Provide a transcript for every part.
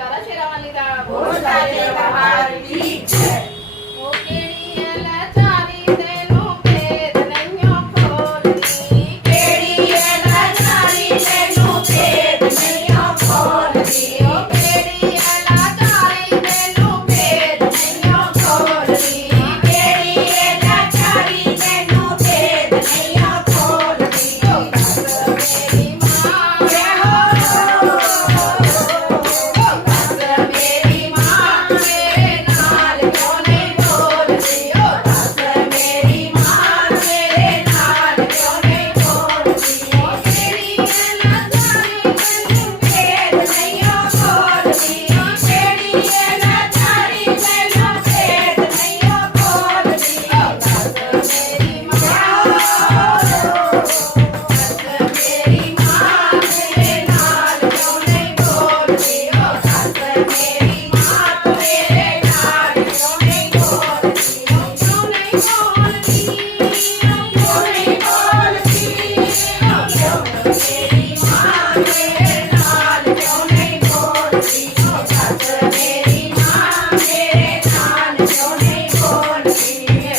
ਜਕਾਰਾ ਸ਼ੇਰਾਂ ਵਾਲੀ ਦਾ ਬੋਲ ਸਾਚੇ ਦਰਬਾਰ ਦੀ ਜੈ। ਉਹ ਕਿਹੜੀ ਐ ਲੈ ਚਾਰੀ ਤੈਨੂੰ ਭੇਦ ਨਹੀਂਓ ਖੋਲਦੀ, ਕਿਹੜੀ ਐ ਲਾਚਾਰੀ ਤੈਨੂੰ ਭੇਦ ਨਹੀਂਓ ਖੋਲਦੀ, ਉਹ ਕਿਹੜੀ ਐ ਲੈ ਚਾਰੀ ਤੈਨੂੰ ਭੇਦ ਨਹੀਂਓ ਖੋਲਦੀ, ਕਿਹੜੀ ਐ ਲਾਚਾਰੀ ਤੈਨੂੰ ਭੇਦ ਨਹੀਂਓ ਖੋਲਦੀ। ਉਹ ਦੱਸ ਮੇਰੀ ਮਾਂ ਜੈ ਹੋ ਦੱਸ ਮੇਰੀ ਮਾਂ ਮੇਰੇ ਨਾਲ ਕਿਉਂ ਨਹੀਂ ਬੋਲਦੀ, ਉਹ ਦੱਸ ਮੇਰੀ ਮਾਂ ਮੇਰੇ ਨਾਲ ਕਿਉਂ ਨਹੀਂ ਬੋਲਦੀ, ਉਹ ਕਿਹੜੀ ਐ ਲੈ ਚਾਰੀ ਤੈਨੂੰ ਭੇਦ ਨਹੀਂਓ ਖੋਲਦੀ, ਕਿਹੜੀ ਐ ਲਾਚਾਰੀ ਤੈਨੂੰ ਭੇਦ ਨਹੀਂਓ ਖੋਲਦੀ। ਦੱਸ ਮੇਰੀ ਮਾਂ ਮੇਰੀ ਮਾਂ ਮੇਰੇ ਨਾਲ ਕਿਉਂ ਨਹੀਂ ਬੋਲਦੀ, ਉਹ ਦੱਸ ਮੇਰੀ ਮਾਂ ਮੇਰੇ ਨਾਲ ਕਿਉਂ ਨਹੀਂ ਬੋਲਦੀ, ਕਿਉਂ ਨਹੀਂ ਬੋਲਦੀ, ਕਿਉਂ ਨਹੀਂ ਬੋਲਦੀ, ਮੇਰੀ ਮਾਂ ਮੇਰੇ ਨਾਲ ਕਿਉਂ ਨਹੀਂ ਬੋਲਦੀ, ਉਹ ਦੱਸ ਮੇਰੀ ਮਾਂ ਮੇਰੇ ਨਾਲ ਕਿਉਂ ਨਹੀਂ ਬੋਲਦੀ।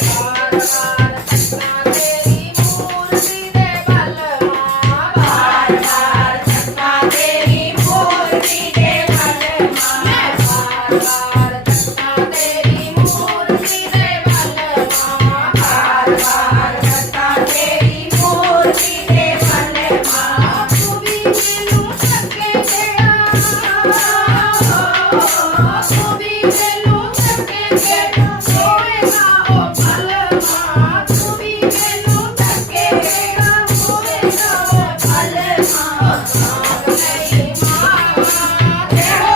ਬਾਰ ਬਾਰ ਸੱਤਾਂ ਤੇਰੀ ਮੂਰਤੀ ਦੇ ਬਲ ਮਾਂ ਬਾਰ ਬਾਰ ਸੱਤਾ ਤੇਰੀ ਮੂਰਤੀ ਦੇ ਬਲ ਮਾਂ, ਬਾਰ ਬਾਰ ਸੱਤਾਂ ਤੇਰੀ ਮੂਰਤੀ ਦੇ ਬਲ ਮਾਂ ਬਾਰ ਬਾਰ ਸੱਤਾ ਤੇਰੀ ਮੂਰਤੀ ਦੇ ਬਲ ਮਾਂ। ਤੂੰ ਵੀ ਮੈਨੂੰ ਸਕੇ ਤੇਰਾ ਤੂੰ ਵੀ ਮੈਨੂੰ ਸਕੇ ਤੇਰਾ ਹੋਵੇਗਾ ਉਹ ਪਲ ਮਾਂ ਤੂੰ ਵੀ ਮੈਨੂੰ ਸਕੇ ਤੇਰਾ ਹੋਵੇਗਾ ਉਹ ਪਲ ਮਾਂ ਨਹੀਂ ਮਾਂ ਜੈ ਹੋ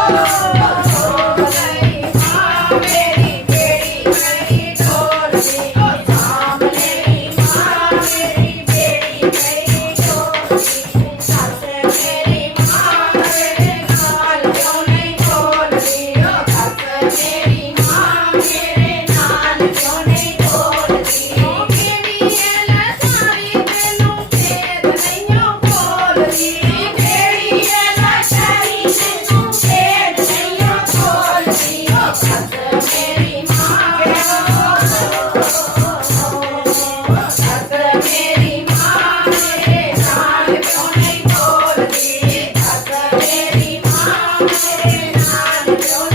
ਨਹੀਂ ਮਾਂ ਮੇਰੀ ਬੇੜੀ ਨਹੀਂ ਡੋਲਦੀ, ਉਹ ਸਾਹਮਣੇ ਮਾਂ ਮੇਰੀ ਬੇੜੀ ਨਹੀਂ ਡੋਲਦੀ, ਦੱਸ ਮੇਰੀ ਮਾਂ ਮੇਰੇ ਨਾਲ ਕਿਉਂ ਨਹੀਂ ਬੋਲਦੀ, ਉਹ ਦੱਸ ਮੇਰੀ ਮਾਂ ਮੇਰੇ ਨਾਲ ਕਿਉਂ ਨਹੀਂ ਬੋਲਦੀ। ਉਹ ਕਿਹੜੀ ਐ ਲੈ ਸਾਰੀ ਤੈਨੂੰ ਭੇਦ ਨਹੀਂਓ ਖੋਲਦੀ, ਕਿਹੜੀ ਐ ਲਾਚਾਰੀ ਤੈਨੂੰ ਭੇਦ ਨਹੀਂਓ ਖੋਲਦੀ, ਉਹ ਦੱਸ ਮੇਰੀ ਮਾਂ ਦੱਸ ਮੇਰੀ ਮਾਂ ਮੇਰੇ ਨਾਲ ਕਿਉਂ ਨਹੀਂ ਬੋਲਦੀ, ਦੱਸ ਮੇਰੀ ਮਾਂ ਮੇਰੇ ਨਾਲ ਕਿਉਂ